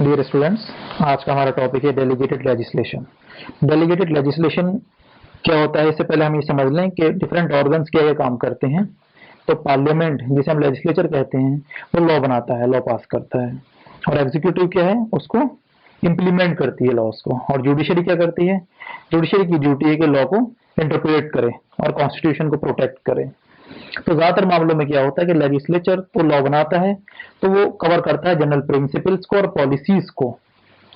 Dear students, आज का हमारा टॉपिक है डेलीगेटेड लेजिस्लेशन। डेलीगेटेड लेजिस्लेशन क्या होता है, इससे पहले हम ये समझ लें कि डिफरेंट ऑर्गन्स क्या काम करते हैं। तो पार्लियामेंट, जिसे हम लेजिस्लेचर कहते हैं, वो लॉ बनाता है, लॉ पास करता है। और एग्जीक्यूटिव क्या है, उसको इम्प्लीमेंट करती है लॉज को। और जुडिशरी क्या करती है, जुडिशरी की ड्यूटी है कि लॉ को इंटरप्रेट करे और कॉन्स्टिट्यूशन को प्रोटेक्ट करे। तो ज्यादातर मामलों में क्या होता है कि लेजिस्लेचर तो लॉ बनाता है, तो वो कवर करता है जनरल प्रिंसिपल्स को और पॉलिसीज को।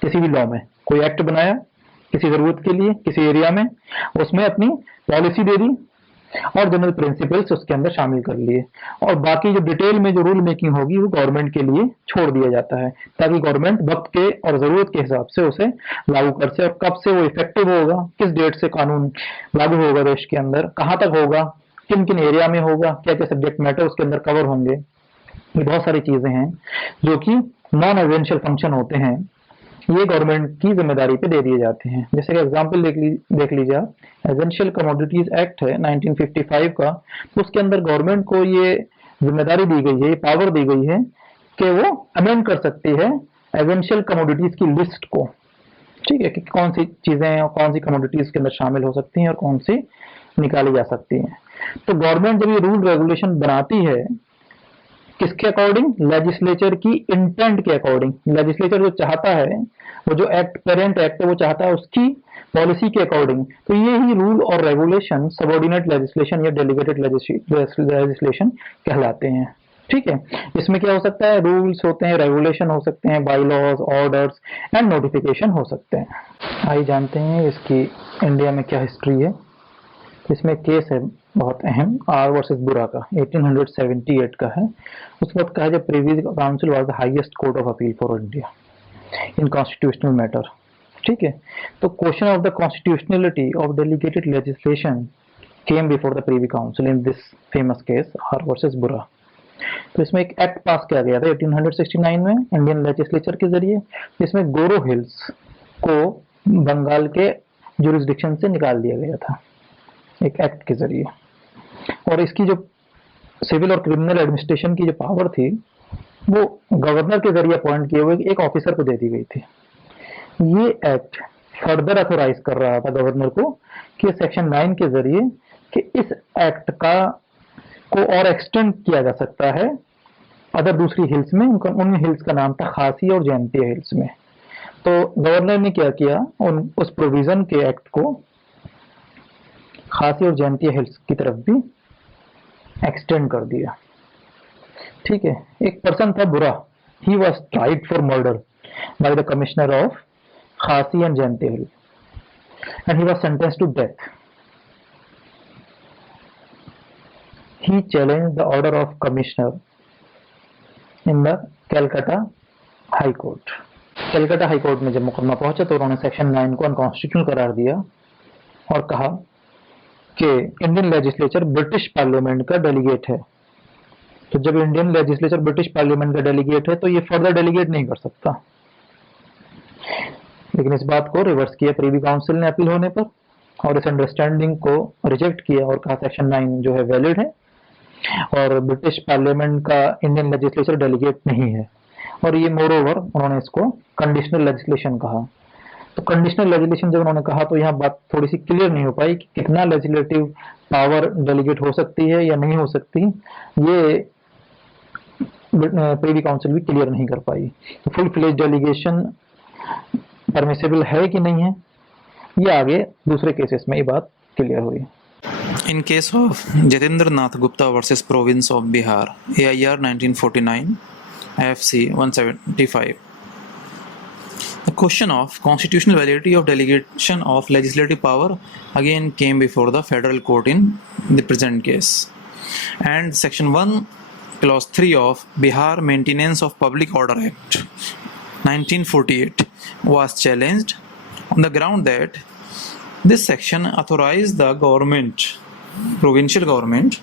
किसी भी लॉ में कोई एक्ट बनाया किसी जरूरत के लिए किसी एरिया में, उसमें अपनी पॉलिसी दे दी और जनरल प्रिंसिपल्स उसके अंदर शामिल कर लिए, और बाकी जो डिटेल में जो रूल मेकिंग होगी वो गवर्नमेंट के लिए छोड़ दिया जाता है, ताकि गवर्नमेंट वक्त के और जरूरत के हिसाब से उसे लागू कर सके। और कब से वो इफेक्टिव होगा, किस डेट से कानून लागू होगा देश के अंदर, कहाँ तक होगा, किन किन एरिया में होगा, क्या क्या सब्जेक्ट मैटर उसके अंदर कवर होंगे, ये बहुत सारी चीजें हैं जो कि नॉन एजेंशियल फंक्शन होते हैं, ये गवर्नमेंट की जिम्मेदारी पे दे दिए जाते हैं। जैसे कि एग्जांपल देख लीजिए आप, एजेंशियल कमोडिटीज एक्ट है 1955 का, तो उसके अंदर गवर्नमेंट को ये जिम्मेदारी दी गई है, ये पावर दी गई है कि वो अमेंड कर सकती है एजेंशियल कमोडिटीज की लिस्ट को। ठीक है, कि कौन सी चीजें और कौन सी कमोडिटीज के अंदर शामिल हो सकती हैं और कौन सी निकाली जा सकती हैं। तो गवर्नमेंट जब ये रूल रेगुलेशन बनाती है, किसके अकॉर्डिंग, लेजिस्लेचर की इंटेंट के अकॉर्डिंग। लेजिस्लेचर जो चाहता है, वो जो एक्ट पेरेंट एक्ट है वो चाहता है उसकी पॉलिसी के अकॉर्डिंग। तो ये ही रूल और रेगुलेशन सबऑर्डिनेट लेजिस्लेशन या डेलीगेटेड लेजिस्लेशन कहलाते हैं। ठीक है, इसमें क्या हो सकता है, रूल्स होते हैं, रेगुलेशन हो सकते हैं, bylaws, orders and notification हो सकते हैं। आइए जानते हैं इसकी इंडिया में क्या हिस्ट्री है। इसमें केस है बहुत अहम, आर वर्सेस बुरा का, 1878 का है। उस वक्त का है जब Privi council was the highest court of appeal for India in constitutional matter. ठीक है, तो question of the constitutionality of delegated legislation came before the Privi council in this famous case R versus बुरा। तो इसमें एक एक्ट पास किया गया था 1869 में इंडियन लेजिस्लेचर के जरिए। इसमें गोरो हिल्स को बंगाल के जुरिस्डिक्शन से निकाल दिया गया था एक एक्ट के जरिए, और इसकी जो सिविल और क्रिमिनल एडमिनिस्ट्रेशन की जो पावर थी वो गवर्नर के जरिए अपॉइंट किए हुए एक ऑफिसर को दे दी गई थी। ये एक्ट फर्दर अथोराइज कर रहा था गवर्नर को कि सेक्शन 9 के जरिए कि इस एक्ट का को और एक्सटेंड किया जा सकता है अदर दूसरी हिल्स में। उन हिल्स का नाम था खासी और जयंतिया हिल्स में। तो गवर्नर ने क्या किया, उस प्रोविजन के एक्ट को खासी और जयंतिया हिल्स की तरफ भी एक्सटेंड कर दिया। ठीक है, एक पर्सन था बुरा, he was tried for murder by the commissioner of Khasi and Jaintia hill and he was sentenced to death. He challenged the order of commissioner in the Calcutta high court. Calcutta high court में जब मुकदमा पहुंचा तो उन्होंने सेक्शन 9 को unconstitutional करार दिया और कहा कि इंडियन लेजिस्लेचर ब्रिटिश पार्लियामेंट का डेलीगेट है। तो जब इंडियन लेजिस्लेचर ब्रिटिश पार्लियामेंट का डेलीगेट है तो ये फर्दर डेलीगेट नहीं कर सकता। लेकिन इस बात को रिवर्स किया प्रीवी काउंसिल ने अपील होने पर, और इस अंडरस्टैंडिंग को रिजेक्ट किया और कहा सेक्शन 9 जो है वैलिड है और ब्रिटिश पार्लियामेंट का इंडियन लेजिस्लेचर डेलीगेट नहीं है। और ये मोर ओवर उन्होंने इसको कंडीशनल लेजिस्लेशन कहा। तो कंडीशनल लेजिस्लेशन जब उन्होंने कहा तो यहाँ बात थोड़ी सी क्लियर नहीं हो पाई कि कितना लेजिस्लेटिव पावर डेलीगेट हो सकती है या नहीं हो सकती, ये प्रीवी काउंसिल भी क्लियर नहीं कर पाई। तो फुल फ्लेज डेलीगेशन परमिसेबल है कि नहीं है, ये आगे दूसरे केसेस में ये बात क्लियर हुई। In case of Jatendra Nath Gupta versus Province of Bihar, AIR 1949, FC 175. The question of constitutional validity of delegation of legislative power again came before the federal court in the present case. And Section 1, Clause 3 of Bihar Maintenance of Public Order Act 1948 was challenged on the ground that this section authorized the government, provincial government,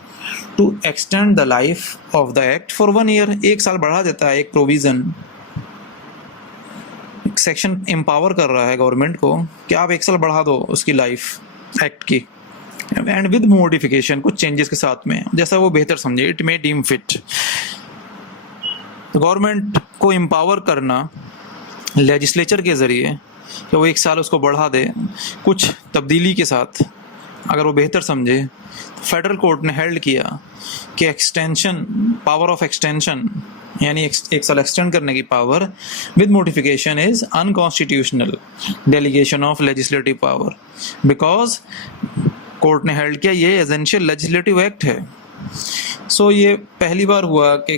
to extend the life of the act for 1 year. एक साल बढ़ा देता है एक provision, section empower कर रहा है government को कि आप 1 साल बढ़ा दो उसकी लाइफ एक्ट की, एंड विद मॉडिफिकेशन, कुछ चेंजेस के साथ में, जैसा वो बेहतर समझे, it may deem fit. Government को एम्पावर करना लेजिस्लेचर के ज़रिए कि वो 1 साल उसको बढ़ा दे कुछ तब्दीली के साथ, अगर वो बेहतर समझे। फेडरल कोर्ट ने हेल्ड किया कि एक्सटेंशन, पावर ऑफ एक्सटेंशन यानी 1 साल एक्सटेंड करने की power with modification is unconstitutional delegation of legislative power, because court ने हेल्ड किया ये एसेंशियल लेजिस्लेटिव एक्ट है। सो ये पहली बार हुआ कि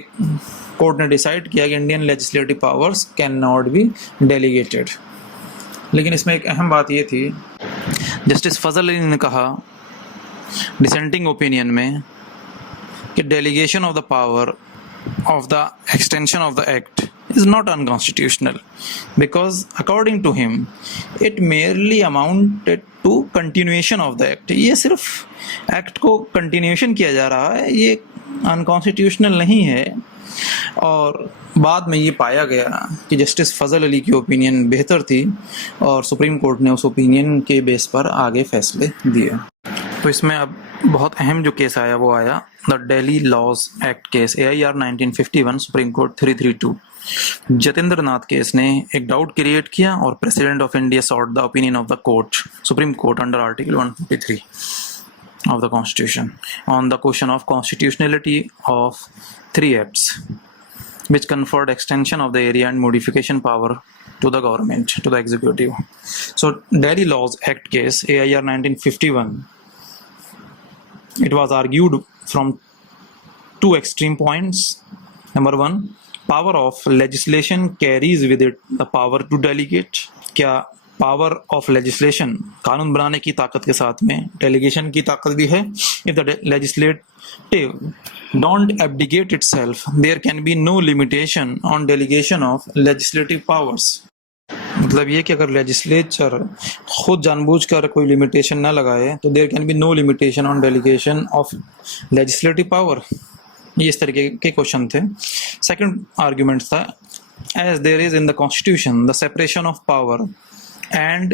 कोर्ट ने डिसाइड किया कि Indian legislative powers can not be delegated. लेकिन इसमें एक अहम बात ये थी, जस्टिस फजल अली ने कहा डिसेंटिंग ओपिनियन में कि delegation of the power of the extension of the act is not unconstitutional because according to him it merely amounted to continuation of the act। ये सिर्फ एक्ट को कंटिन्यूएशन किया जा रहा है, ये अनकॉन्स्टिट्यूशनल नहीं है। और बाद में ये पाया गया कि जस्टिस फजल अली की ओपिनियन बेहतर थी और सुप्रीम कोर्ट ने उस ओपिनियन के बेस पर आगे फैसले दिए। तो इसमें अब बहुत अहम जो केस आया वो आया the Delhi laws act case, AIR 1951, supreme court 332। Jatindra Nath case ने एक डाउट क्रिएट किया और president of India sought the opinion of the court, supreme court under article 143 of the constitution on the question of constitutionality of 3 acts which conferred extension of the area and modification power to the government, to the executive. So Delhi Laws Act case, AIR 1951, it was argued from 2 extreme points. Number 1, power of legislation carries with it the power to delegate। क्या power of legislation, कानून बनाने की ताकत के साथ में delegation की ताकत भी है? If the legislative don't abdicate itself there can be no limitation on delegation of legislative powers. मतलब ये कि अगर लेजिस्लेचर खुद जानबूझकर कोई लिमिटेशन ना लगाए तो there can be no limitation on delegation of legislative power. ये इस तरीके के क्वेश्चन थे। सेकंड आर्गुमेंट था, as there is in the constitution the separation of power and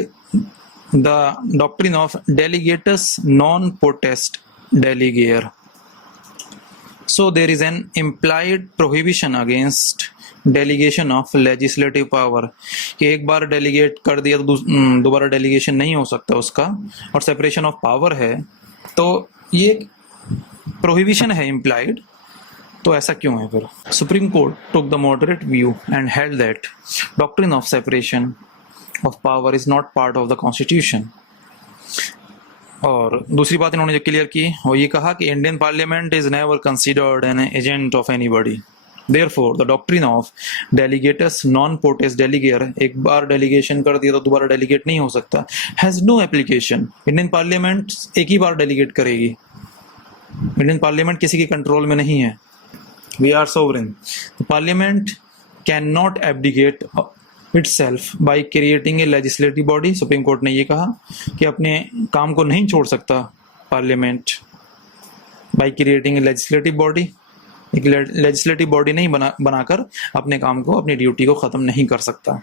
the doctrine of delegatus non potest delegator, so there is an implied prohibition against delegation of legislative power कि एक बार delegate कर दिया तो दोबारा delegation नहीं हो सकता उसका, और सेपरेशन ऑफ पावर है तो ये प्रोहिबिशन है implied। तो ऐसा क्यों है फिर? Supreme court took the moderate view and held that doctrine of separation of power is not part of the constitution। और दूसरी बात इन्होंने जो क्लियर की वो ये कहा कि Indian parliament is never considered an agent of anybody, therefore the doctrine of delegatus non potest delegare, एक बार डेलीगेशन कर दिया तो दोबारा डेलीगेट नहीं हो सकता, has no application. Indian parliament एक ही बार डेलीगेट करेगी, इंडियन पार्लियामेंट किसी के कंट्रोल में नहीं है, we are sovereign. Parliament can not abdicate itself by creating a legislative body। Supreme court ने ये कहा कि अपने काम को नहीं छोड़ सकता parliament by creating a legislative body, एक लेजिस्लेटिव बॉडी नहीं बनाकर अपने काम को, अपनी ड्यूटी को खत्म नहीं कर सकता।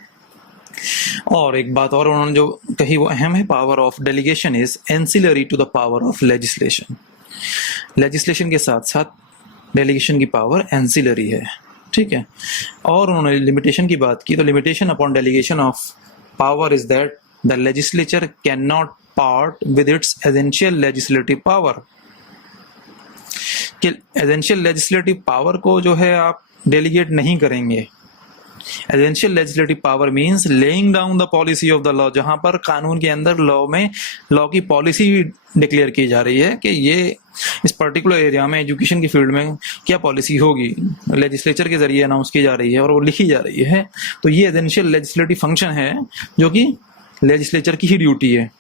और एक बात और उन्होंने जो कही वो अहम है, power of delegation is ancillary to the power of legislation. Legislation के साथ साथ डेलीगेशन की पावर एंसिलरी है, ठीक है। और उन्होंने लिमिटेशन की बात की, तो limitation upon delegation of power is that the legislature can not part with its essential legislative power, कि एसेंशियल लेजिस्लेटिव पावर को जो है आप डेलीगेट नहीं करेंगे। Essential legislative power means laying down the policy of the law, जहां पर कानून के अंदर लॉ की पॉलिसी डिक्लेयर की जा रही है कि ये इस पर्टिकुलर एरिया में, एजुकेशन की फील्ड में क्या पॉलिसी होगी, लेजिस्लेचर के जरिए अनाउंस की जा रही है और वो लिखी जा रही है। तो ये एसेंशियल लेजिस्लेटिव फंक्शन है जो कि लेजिस्लेचर की ही ड्यूटी है।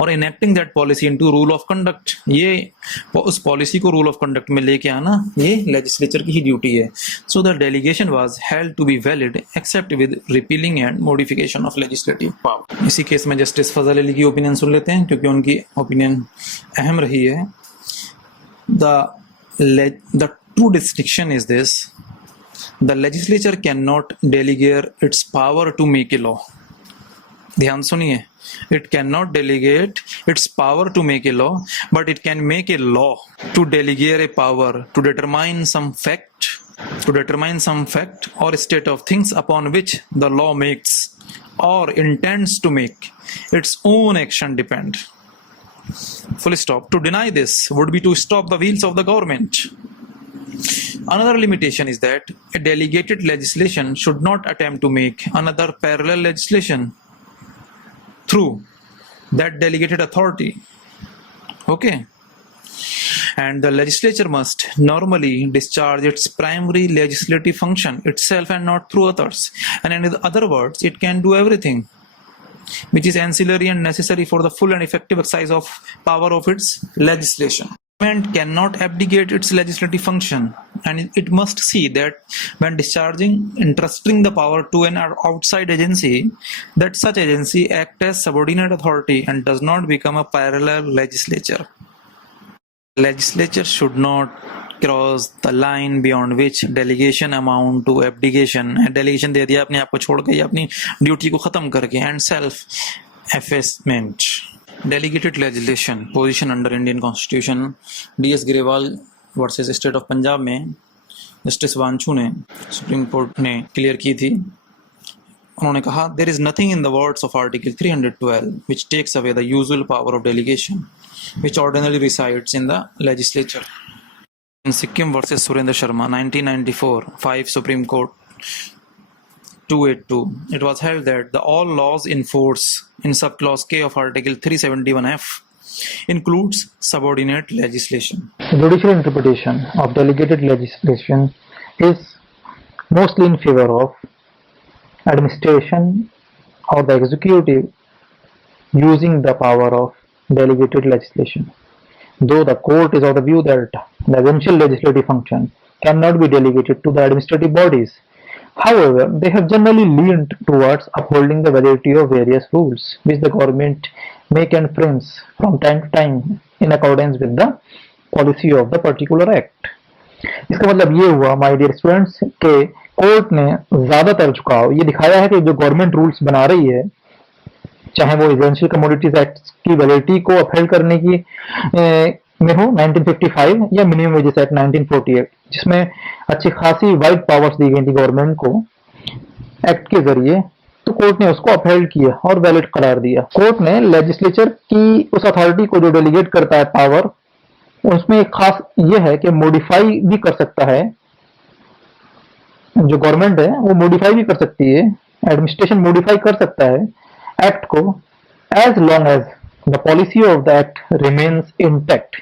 और enacting that policy into rule of conduct, ये उस पॉलिसी को रूल ऑफ कंडक्ट में लेके आना ये लेजिस्लेचर की ही ड्यूटी है। So the delegation was held to be valid except with repealing and modification of legislative power. इसी केस में जस्टिस फजल अली की ओपिनियन सुन लेते हैं क्योंकि उनकी ओपिनियन अहम रही है। The true distinction is this, the legislature can not delegate its power to make a law. ध्यान सुनिए, it cannot delegate its power to make a law, but it can make a law to delegate a power to determine some fact to determine some fact or state of things upon which the law makes or intends to make its own action depend. Full stop. To deny this would be to stop the wheels of the government. Another limitation is that a delegated legislation should not attempt to make another parallel legislation through that delegated authority. Okay. And the legislature must normally discharge its primary legislative function itself and not through others. And in other words, it can do everything which is ancillary and necessary for the full and effective exercise of power of its legislation. Parliament cannot abdicate its legislative function, and it must see that when entrusting the power to an outside agency, that such agency act as subordinate authority and does not become a parallel legislature. Legislature should not cross the line beyond which delegation amount to abdication. Delegation दे दिया अपने आप को छोड़ के या अपनी duty को खत्म करके, and self effacement. Delegated legislation position under Indian Constitution. D.S. Grewal versus state of Punjab में जस्टिस वांचू ने सुप्रीम कोर्ट ने क्लियर की थी. उन्होंने कहा there is nothing in the words of Article 312 which takes away the usual power of delegation which ordinarily resides in the legislature. In Sikkim versus Surendra Sharma 1994 5 Supreme Court 282, it was held that the all laws in force in subclause K of Article 371F includes subordinate legislation. Judicial interpretation of delegated legislation is mostly in favor of administration or the executive using the power of delegated legislation. Though the court is of the view that the essential legislative function cannot be delegated to the administrative bodies, however, they have generally leaned towards upholding the validity of various rules which the government make and frames from time to time in accordance with the policy of the particular act. इसका मतलब ये हुआ my dear students के court ने ज्यादातर झुकाव ये दिखाया है कि जो गवर्नमेंट रूल्स बना रही है, चाहे वो एसेंशियल कमोडिटीज एक्ट की वैलिडिटी को अपहेल्ड करने की में हो 1955 या मिनिमम वेजेस एक्ट 1948, जिसमें अच्छी खासी वाइड पावर्स दी गई थी गवर्नमेंट को एक्ट के जरिए, तो कोर्ट ने उसको अपहेल्ड किया और वैलिड करार दिया. कोर्ट ने लेजिस्लेचर की उस अथॉरिटी को जो डेलीगेट करता है पावर, उसमें एक खास ये है कि मॉडिफाई भी कर सकता है, जो गवर्नमेंट है वो मॉडिफाई भी कर सकती है, एडमिनिस्ट्रेशन मॉडिफाई कर सकता है एक्ट को as long as the policy of the act remains intact.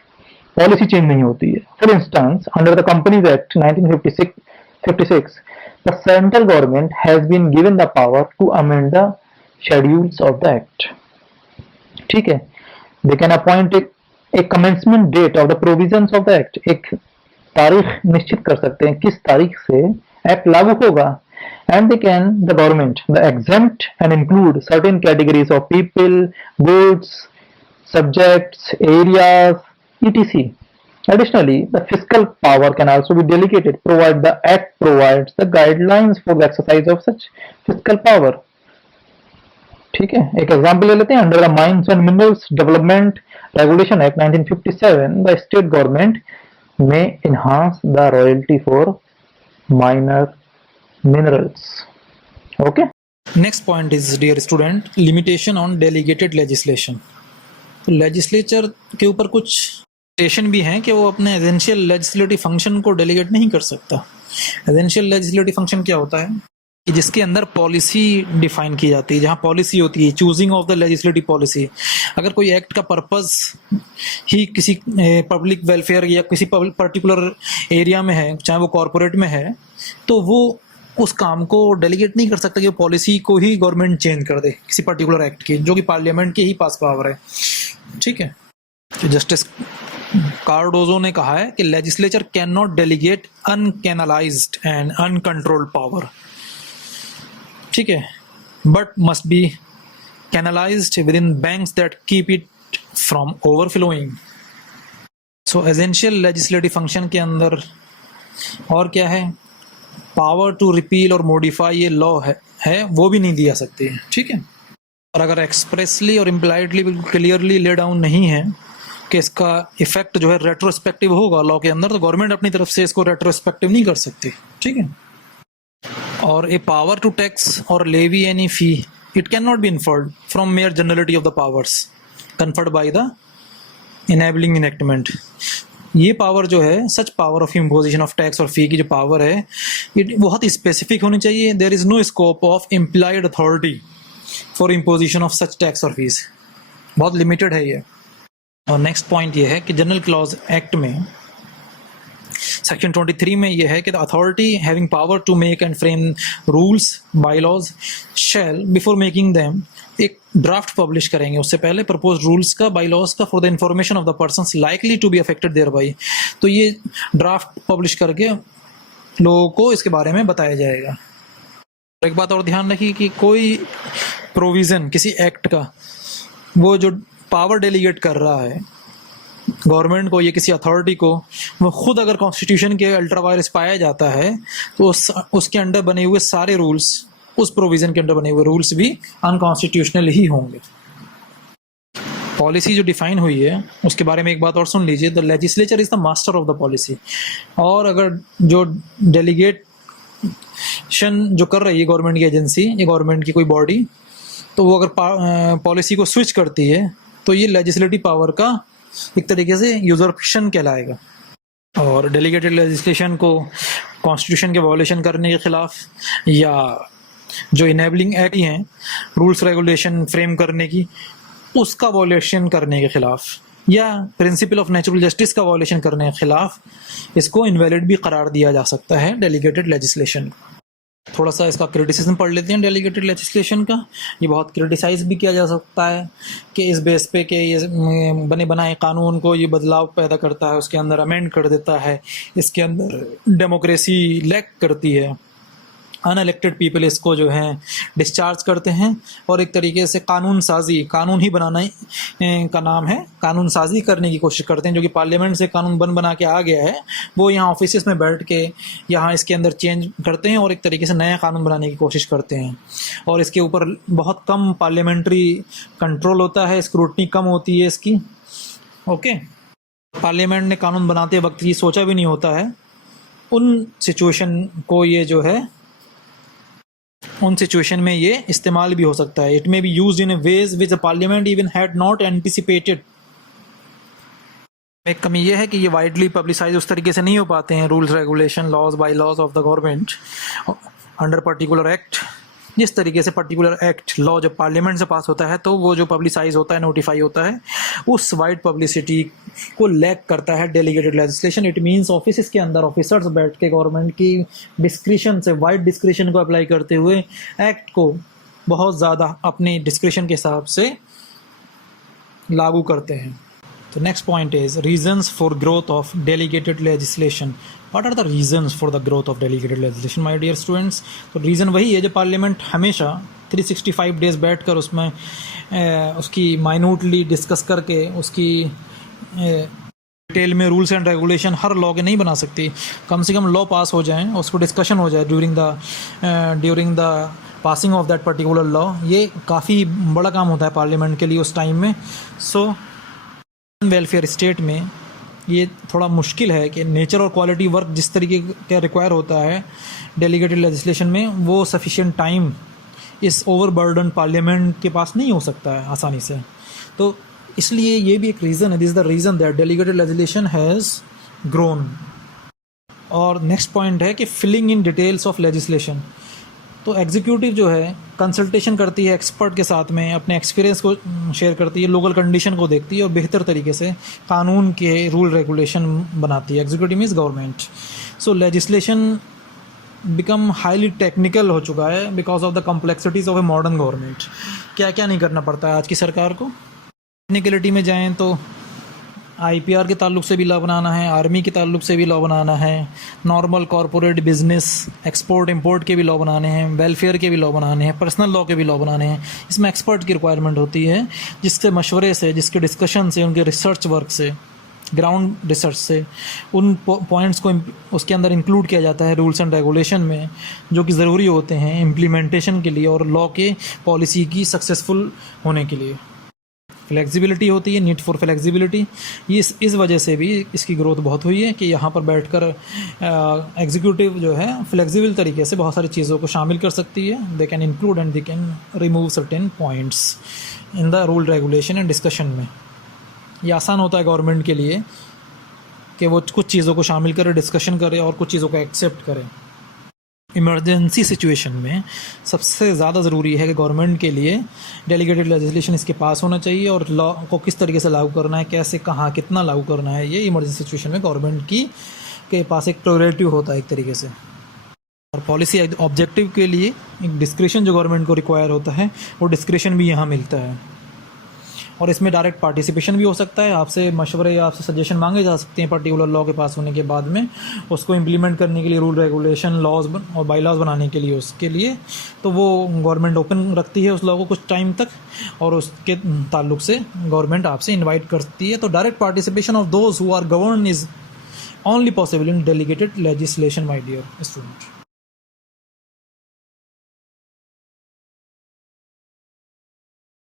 Policy change नहीं होती है. For instance, under the companies act 1956 the central government has been given the power to amend the schedules of the act. ठीक है, they can appoint एक commencement date of the provisions of the act. एक तारीख निश्चित कर सकते हैं किस तारीख से एक्ट लागू होगा. And they can, the government, the exempt and include certain categories of people, goods, subjects, areas, etc. Additionally, the fiscal power can also be delegated, provided the Act provides the guidelines for the exercise of such fiscal power. ठीक है, एक example ले लेते हैं. Under the mines and minerals development regulation act 1957, the state government may enhance the royalty for minor minerals. Okay. Next point is, dear student, limitation on delegated legislation. तो legislature के ऊपर कुछ लिमिटेशन भी हैं कि वो अपने एसेंशियल लेजिस्लेटिव फंक्शन को डेलीगेट नहीं कर सकता. एसेंशियल लेजिस्लेटिव फंक्शन क्या होता है कि जिसके अंदर पॉलिसी डिफाइन की जाती है, जहाँ पॉलिसी होती है, choosing of the legislative policy. अगर कोई एक्ट का पर्पस ही किसी पब्लिक वेलफेयर या किसी पर्टिकुलर एरिया में है, चाहे वो कॉरपोरेट में है, तो वो उस काम को डेलीगेट नहीं कर सकता कि पॉलिसी को ही गवर्नमेंट चेंज कर दे किसी पर्टिकुलर एक्ट की, जो कि पार्लियामेंट की ही पास पावर है. ठीक है, तो जस्टिस कार्डोजो ने कहा है कि legislature can not delegate uncanalised and uncontrolled power. ठीक है, but must be canalised within banks that keep it from overflowing. So essential legislative function के अंदर और क्या है, पावर टू रिपील और मॉडिफाई ये लॉ है वो भी नहीं दिया सकती है. ठीक है, और अगर एक्सप्रेसली और इम्प्लाइडली बिल्कुल क्लियरली ले डाउन नहीं है कि इसका इफेक्ट जो है रेट्रोस्पेक्टिव होगा लॉ के अंदर, तो गवर्नमेंट अपनी तरफ से इसको रेट्रोस्पेक्टिव नहीं कर सकती, ठीक है। और ए पावर टू टैक्स और levy any fee it can not be inferred from mere generality of the powers conferred by the enabling enactment. ये पावर जो है, such power of imposition of tax और फी की जो power है, ये बहुत स्पेसिफिक होनी चाहिए। There is no scope of implied authority for imposition of such tax और फीस, बहुत लिमिटेड है ये। और नेक्स्ट पॉइंट ये है कि जनरल क्लॉज एक्ट में सेक्शन 23 में यह है कि the authority having power to make and frame rules bylaws shall before making them एक ड्राफ्ट पब्लिश करेंगे उससे पहले प्रपोज रूल्स का, बाई लॉज का, for the information of the persons likely to be affected thereby. तो ये draft publish करके लोगों को इसके बारे में बताया जाएगा। एक बात और ध्यान रखिए कि कोई प्रोविज़न किसी एक्ट का वो जो पावर डेलीगेट कर रहा है गवर्नमेंट को या किसी अथॉरिटी को, वो खुद अगर कॉन्स्टिट्यूशन के अल्ट्रा वायरस पाया जाता है तो उसके अंडर बने हुए सारे रूल्स, उस प्रोविज़न के अंडर बने हुए रूल्स भी अनकॉन्स्टिट्यूशनल ही होंगे। पॉलिसी जो डिफाइन हुई है उसके बारे में एक बात और सुन लीजिए, the legislature is the master of the policy. और अगर जो डेलीगेशन जो कर रही है गवर्नमेंट की एजेंसी या गवर्नमेंट की कोई बॉडी, तो वो अगर पॉलिसी को स्विच करती है तो ये लेजिस्लेटिव पावर का एक तरीके से यूजरप्शन कहलाएगा। और डेलीगेटेड लेजिस्लेशन को कॉन्स्टिट्यूशन के वायलेशन करने के खिलाफ या जो इनेबलिंग एक्ट हैं रूल्स रेगुलेशन फ्रेम करने की, उसका वायलेशन करने के खिलाफ या प्रिंसिपल ऑफ नेचुरल जस्टिस का वायलेशन करने के खिलाफ इसको इनवैलिड भी करार दिया जा सकता है डेलीगेटेड लेजिस्लेशन। थोड़ा सा इसका क्रिटिसिज्म पढ़ लेते हैं डेलीगेटेड लेजिस्लेशन का। ये बहुत क्रिटिसाइज भी किया जा सकता है कि इस बेस पे कि ये बने बनाए कानून को ये बदलाव पैदा करता है, उसके अंदर अमेंड कर देता है, इसके अंदर डेमोक्रेसी लैक करती है, अनइलेक्टेड पीपल इसको जो है डिस्चार्ज करते हैं और एक तरीके से कानून साजी, कानून ही बनाना का नाम है, कानून साजी करने की कोशिश करते हैं। जो कि पार्लियामेंट से कानून बना के आ गया है वो यहाँ ऑफिस में बैठ के यहाँ इसके अंदर चेंज करते हैं और एक तरीके से नया कानून बनाने की कोशिश करते हैं। और इसके ऊपर बहुत कम पार्लियामेंट्री कंट्रोल होता है, स्क्रूटनी कम होती है इसकी। ओके, पार्लियामेंट ने कानून बनाते वक्त ये सोचा भी नहीं होता है उन सिचुएशन को, ये जो है उन सिचुएशन में ये इस्तेमाल भी हो सकता है। It may be used in ways which the parliament even had not anticipated. एक कमी ये है कि ये वाइडली पब्लिसाइज उस तरीके से नहीं हो पाते हैं rules regulation laws bylaws of the government under particular act. जिस तरीके से पर्टिकुलर एक्ट लॉ जब पार्लियामेंट से पास होता है तो वो जो पब्लिसाइज होता है, नोटिफाई होता है, उस वाइड पब्लिसिटी को लैक करता है delegated legislation. It means office के अंदर ऑफिसर्स बैठ के गवर्नमेंट की डिस्क्रिशन से, वाइड डिस्क्रिशन को अप्लाई करते हुए एक्ट को बहुत ज़्यादा अपने डिस्क्रिशन के हिसाब से लागू करते हैं। तो next point is reasons for growth of delegated legislation. What are the reasons for the growth of delegated legislation my dear students? तो रीज़न वही है, जब पार्लियामेंट हमेशा 365 डेज बैठकर उसमें उसकी माइन्यूटली डिस्कस करके उसकी डिटेल में rules and regulation her law के नहीं बना सकती। कम से कम लॉ पास हो जाए, उस पर डिस्कशन हो जाए during the passing of that particular law. ये काफ़ी बड़ा काम होता है पार्लियामेंट के लिए उस टाइम में। सो वेलफेयर स्टेट में ये थोड़ा मुश्किल है कि नेचर और क्वालिटी वर्क जिस तरीके का रिक्वायर होता है डेलीगेटेड लेजिस्लेशन में, वो सफिशिएंट टाइम इस ओवरबर्डन पार्लियामेंट के पास नहीं हो सकता है आसानी से। तो इसलिए ये भी एक रीज़न है, this is the reason that delegated legislation has grown. और नेक्स्ट पॉइंट है कि filling in details of legislation. तो एग्जीक्यूटिव जो है कंसल्टेशन करती है एक्सपर्ट के साथ में, अपने एक्सपीरियंस को शेयर करती है, लोकल कंडीशन को देखती है और बेहतर तरीके से कानून के रूल रेगुलेशन बनाती है। Executive means government. So legislation become highly technical हो चुका है because of the complexities of a modern government. क्या क्या नहीं करना पड़ता है आज की सरकार को। टेक्निकलिटी में जाएँ तो IPR के ताल्लुक से भी लॉ बनाना है, आर्मी के ताल्लुक से भी लॉ बनाना है, normal corporate business export import के भी लॉ बनाने हैं, वेलफेयर के भी लॉ बनाने हैं, पर्सनल लॉ के भी लॉ बनाने हैं। इसमें एक्सपर्ट की रिक्वायरमेंट होती है, जिसके मशवरे से, जिसके डिस्कशन से, उनके रिसर्च वर्क से, ग्राउंड रिसर्च से उन पॉइंट्स को उसके अंदर इंक्लूड किया जाता है रूल्स एंड रेगुलेशन में, जो कि ज़रूरी होते हैं इम्प्लीमेंटेशन के लिए और लॉ के पॉलिसी की सक्सेसफुल होने के लिए। फ्लेक्सिबिलिटी होती है, नीड फॉर फ्लेक्सिबिलिटी। ये इस वजह से भी इसकी ग्रोथ बहुत हुई है कि यहाँ पर बैठकर एग्जीक्यूटिव जो है फ्लेक्सिबल तरीके से बहुत सारी चीज़ों को शामिल कर सकती है। They can include and they can remove certain points in the rule regulation and discussion में। ये आसान होता है गवर्नमेंट के लिए कि वो कुछ चीज़ों को शामिल करे, डिस्कशन करे और कुछ चीज़ों को एक्सेप्ट करे। इमरजेंसी सिचुएशन में सबसे ज़्यादा ज़रूरी है कि गवर्नमेंट के लिए डेलीगेटेड लेजिस्लेशन इसके पास होना चाहिए और लॉ को किस तरीके से लागू करना है, कैसे, कहाँ, कितना लागू करना है, ये इमरजेंसी सिचुएशन में गवर्नमेंट के पास एक प्रेरोगेटिव होता है एक तरीके से। और पॉलिसी ऑब्जेक्टिव के लिए एक डिस्क्रिशन जो गवर्नमेंट को रिक्वायर होता है वो डिस्क्रिशन भी यहाँ मिलता है। और इसमें डायरेक्ट पार्टिसिपेशन भी हो सकता है, आपसे मशवरे या आपसे सजेशन मांगे जा सकते हैं पर्टिकुलर लॉ के पास होने के बाद में उसको इम्प्लीमेंट करने के लिए, रूल रेगुलेशन लॉज और बाई लॉज बनाने के लिए, उसके लिए तो वो गवर्नमेंट ओपन रखती है उस लॉ को कुछ टाइम तक और उसके ताल्लुक से गवर्नमेंट आपसे इन्वाइट करती है। तो direct participation of those who are govern is only possible in delegated legislation, my dear student.